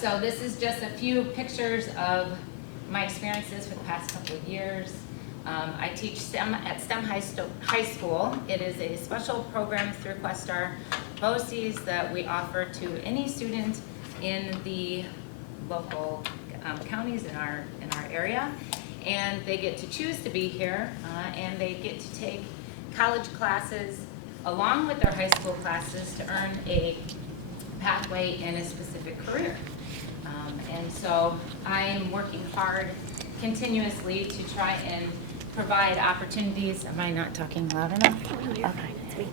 So this is just a few pictures of my experiences for the past couple of years. I teach STEM at STEM High School. It is a special program through Questar BOCES that we offer to any student in the local counties in our area. And they get to choose to be here, and they get to take college classes along with their high school classes to earn a pathway in a specific career. And so I'm working hard continuously to try and provide opportunities. Am I not talking loud enough? No, you're fine. It's me.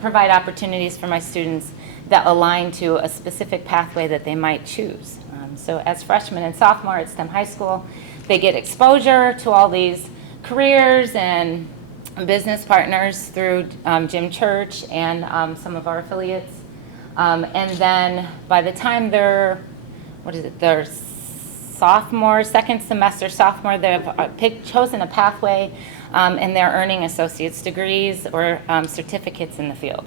Provide opportunities for my students that align to a specific pathway that they might choose. So as freshmen and sophomore at STEM High School, they get exposure to all these careers and business partners through Jim Church and some of our affiliates. And then by the time they're sophomore, second semester sophomore, they've chosen a pathway and they're earning associate's degrees or certificates in the field.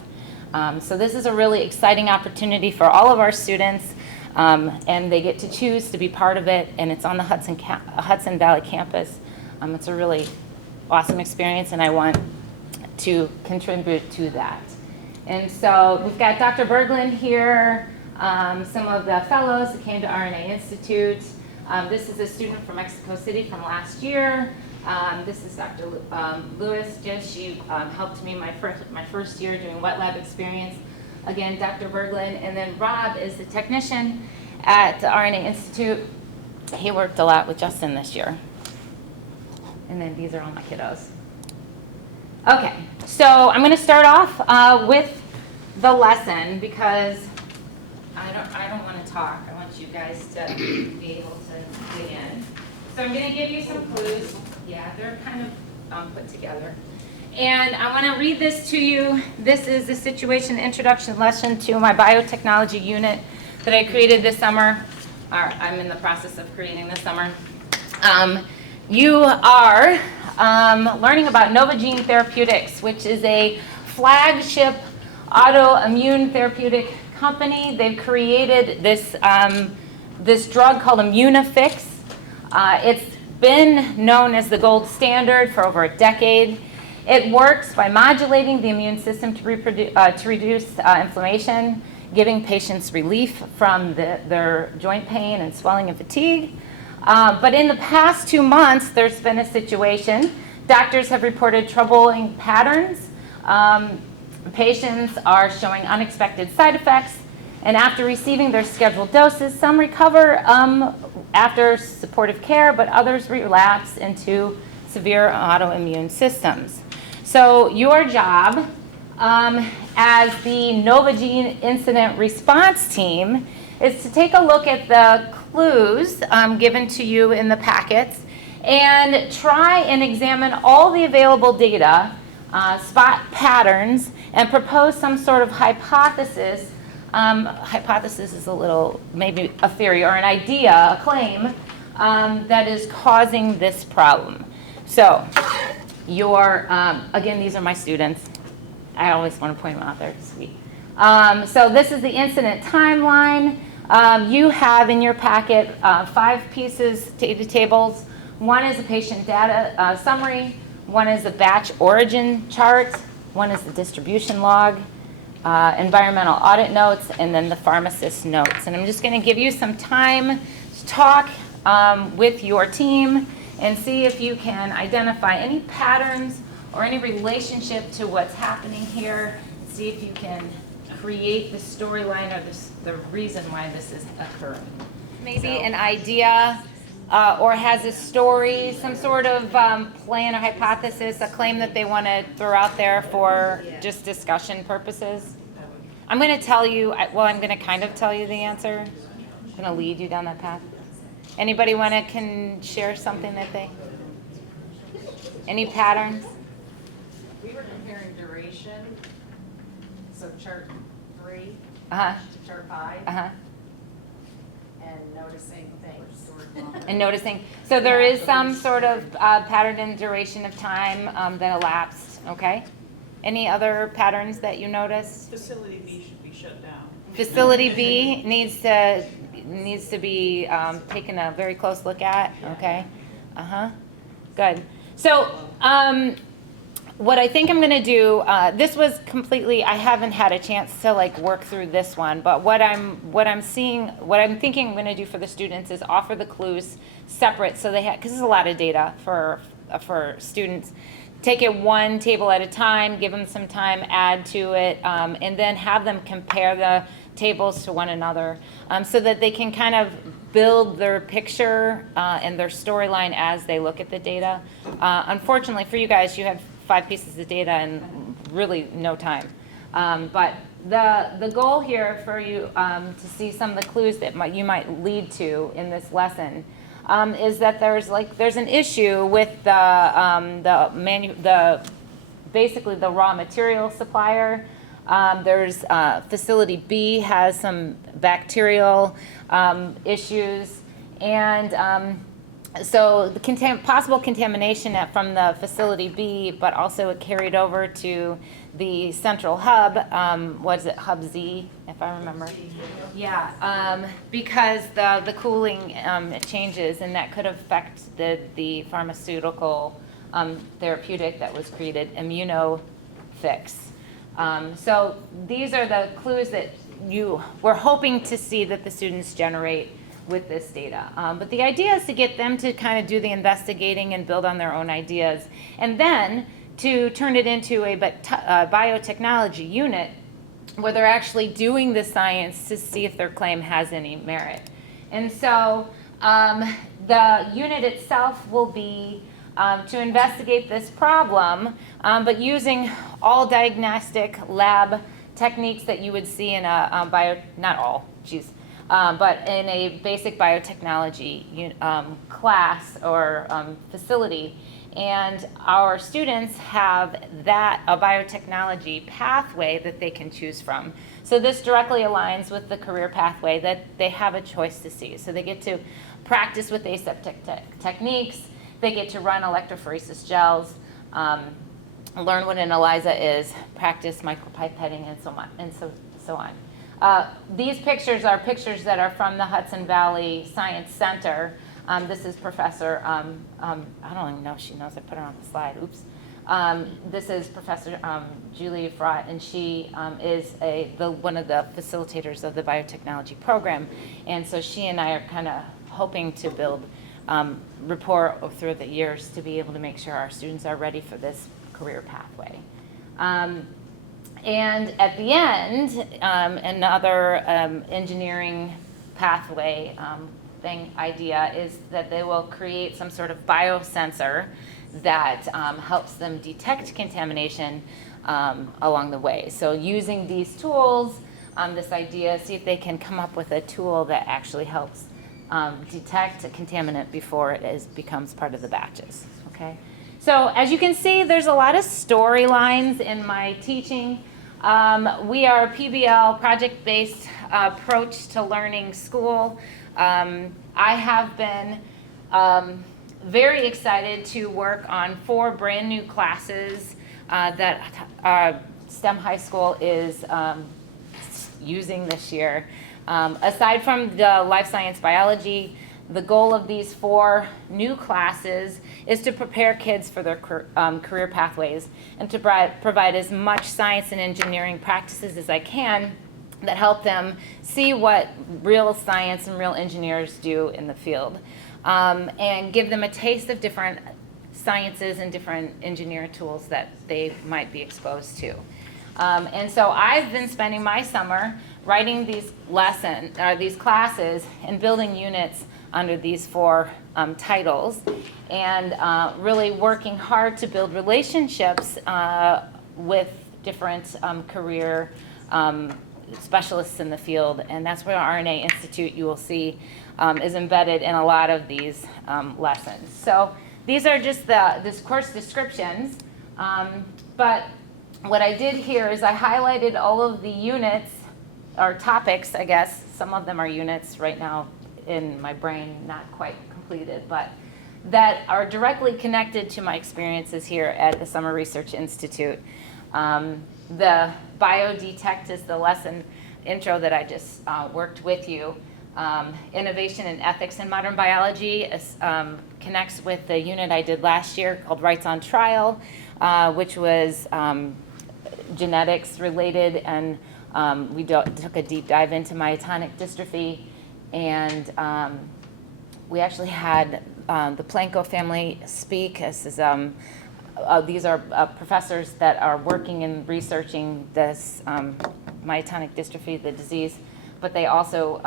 So this is a really exciting opportunity for all of our students, and they get to choose to be part of it, and it's on the Hudson Valley campus. It's a really awesome experience, and I want to contribute to that. And so we've got Dr. Berglund here, some of the fellows that came to RNA Institute. This is a student from Mexico City from last year. This is Dr. Lewis. She helped me my first year doing wet lab experience. Again, Dr. Berglund. And then Rob is the technician at the RNA Institute. He worked a lot with Justin this year. And then these are all my kiddos. Okay, so I'm going to start off with the lesson because I don't want to talk. I want you guys to be able to dig in. So I'm going to give you some clues. Yeah, they're kind of put together. And I want to read this to you. This is the situation introduction lesson to my biotechnology unit that I created this summer. Or I'm in the process of creating this summer. You are learning about Novogene Therapeutics, which is a flagship autoimmune therapeutic company. They've created this, this drug called Immunifix. It's been known as the gold standard for over a decade. It works by modulating the immune system to reduce inflammation, giving patients relief from their joint pain and swelling and fatigue. But in the past 2 months, there's been a situation. Doctors have reported troubling patterns. Patients are showing unexpected side effects. And after receiving their scheduled doses, some recover after supportive care, but others relapse into severe autoimmune systems. So your job as the Novogene Incident Response Team is to take a look at the clues given to you in the packets and try and examine all the available data, spot patterns, and propose some sort of hypothesis. Hypothesis is a little, maybe a theory or an idea, a claim, that is causing this problem. So again, these are my students. I always want to point them out, they're sweet. So this is the incident timeline. You have in your packet 5 pieces, data tables. One is a patient data summary. One is a batch origin chart. One is the distribution log, environmental audit notes, and then the pharmacist notes. And I'm just going to give you some time to talk with your team and see if you can identify any patterns or any relationship to what's happening here. See if you can create the storyline or the reason why this is occurring. Maybe an idea or has a story, some sort of plan or hypothesis, a claim that they want to throw out there for just discussion purposes. I'm going to tell you, I'm going to kind of tell you the answer. I'm going to lead you down that path. Anybody want to can share something that any patterns? We were comparing duration, so chart 3 Uh-huh. to chart 5, Uh-huh. and noticing things. And noticing. So there is some sort of pattern and duration of time that elapsed, okay? Any other patterns that you noticed? Facility B should be shut down. Facility B needs to be taken a very close look at, okay? Good. So what I think I'm going to do, this was completely, I haven't had a chance to like work through this one, but what I'm thinking I'm going to do for the students is offer the clues separate, so they have, because there's a lot of data for students. Take it one table at a time, give them some time, add to it, and then have them compare the tables to one another, so that they can kind of build their picture and their storyline as they look at the data. Unfortunately for you guys, you had 5 pieces of data and really no time. But the goal here for you to see some of the clues that you might lead to in this lesson is that there's an issue with basically the raw material supplier. There's facility B has some bacterial issues, and so the possible contamination from the facility B, but also it carried over to the central hub. What is it, Hub Z, if I remember? Yeah, because the cooling changes, and that could affect the pharmaceutical therapeutic that was created, immunofix. So these are the clues that we're hoping to see that the students generate with this data. But the idea is to get them to kind of do the investigating and build on their own ideas, and then to turn it into a biotechnology unit where they're actually doing the science to see if their claim has any merit. And so the unit itself will be to investigate this problem, but using all diagnostic lab techniques that you would see in a but in a basic biotechnology class or facility. And our students have a biotechnology pathway that they can choose from. So this directly aligns with the career pathway that they have a choice to see. So they get to practice with aseptic techniques, they get to run electrophoresis gels, learn what an ELISA is, practice micropipetting, and so on. These pictures are pictures that are from the Hudson Valley Science Center. This is Professor, I don't even know if she knows I put her on the slide, oops. This is Professor Julie Frott, and she is one of the facilitators of the biotechnology program. And so she and I are kind of hoping to build rapport through the years to be able to make sure our students are ready for this career pathway. And at the end, another engineering pathway idea is that they will create some sort of biosensor that helps them detect contamination along the way. So using these tools, this idea, see if they can come up with a tool that actually helps detect a contaminant before it becomes part of the batches, okay? So as you can see, there's a lot of storylines in my teaching. We are a PBL, project-based approach to learning school. I have been very excited to work on 4 brand new classes that STEM High School is using this year. Aside from the life science biology, the goal of these 4 new classes is to prepare kids for their career pathways and to provide as much science and engineering practices as I can that help them see what real science and real engineers do in the field, and give them a taste of different sciences and different engineering tools that they might be exposed to. And so I've been spending my summer writing these classes and building units under these 4 titles, and really working hard to build relationships with different career specialists in the field. And that's where RNA Institute, you will see, is embedded in a lot of these lessons. So these are just this course descriptions, but what I did here is I highlighted all of the units, or topics, I guess. Some of them are units right now in my brain, not quite completed, but that are directly connected to my experiences here at the Summer Research Institute. The BioDetect is the lesson intro that I just worked with you. Innovation and Ethics in Modern Biology connects with the unit I did last year called Rights on Trial, which was genetics related, and we took a deep dive into myotonic dystrophy, and we actually had the Planko family speak. This is, these are professors that are working and researching this myotonic dystrophy, the disease, but they also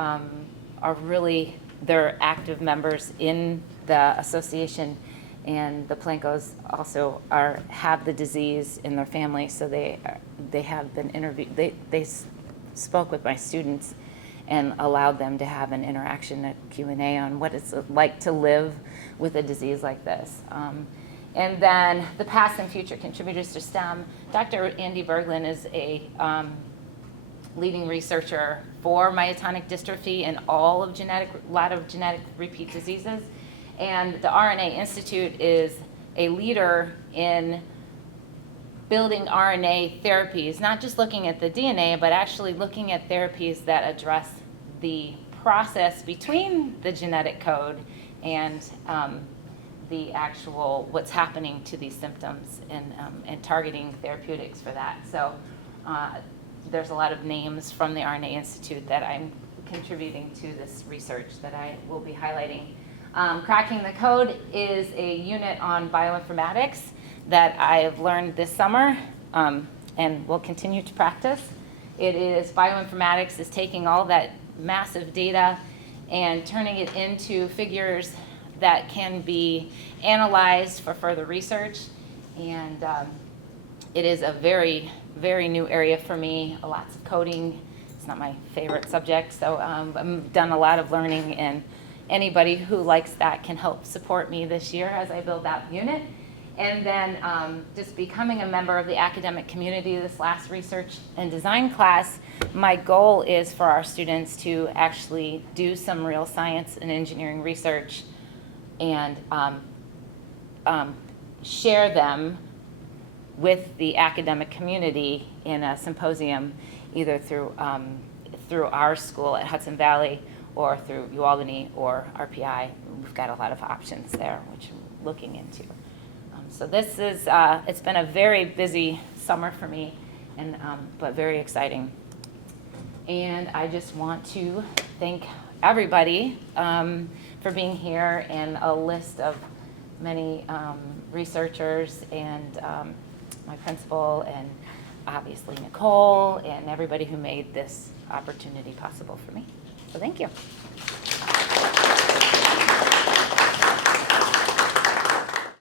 are really, they're active members in the association, and the Plankos also have the disease in their family, so they have been interviewed. They spoke with my students and allowed them to have an interaction, a Q&A on what it's like to live with a disease like this. And then the past and future contributors to STEM. Dr. Andy Berglund is a leading researcher for myotonic dystrophy and a lot of genetic repeat diseases. And the RNA Institute is a leader in building RNA therapies, not just looking at the DNA, but actually looking at therapies that address the process between the genetic code and the actual what's happening to these symptoms, and targeting therapeutics for that. So there's a lot of names from the RNA Institute that I'm contributing to this research that I will be highlighting. Cracking the Code is a unit on bioinformatics that I have learned this summer and will continue to practice. It is, bioinformatics is taking all that massive data and turning it into figures that can be analyzed for further research. And it is a very, very new area for me, lots of coding. It's not my favorite subject, so I've done a lot of learning, and anybody who likes that can help support me this year as I build that unit. And then just becoming a member of the academic community this last research and design class, my goal is for our students to actually do some real science and engineering research and share them with the academic community in a symposium, either through our school at Hudson Valley or through UAlbany or RPI. We've got a lot of options there, which I'm looking into. So this is, it's been a very busy summer for me, and but very exciting. And I just want to thank everybody for being here, and a list of many researchers, and my principal, and obviously Nicole, and everybody who made this opportunity possible for me. So thank you.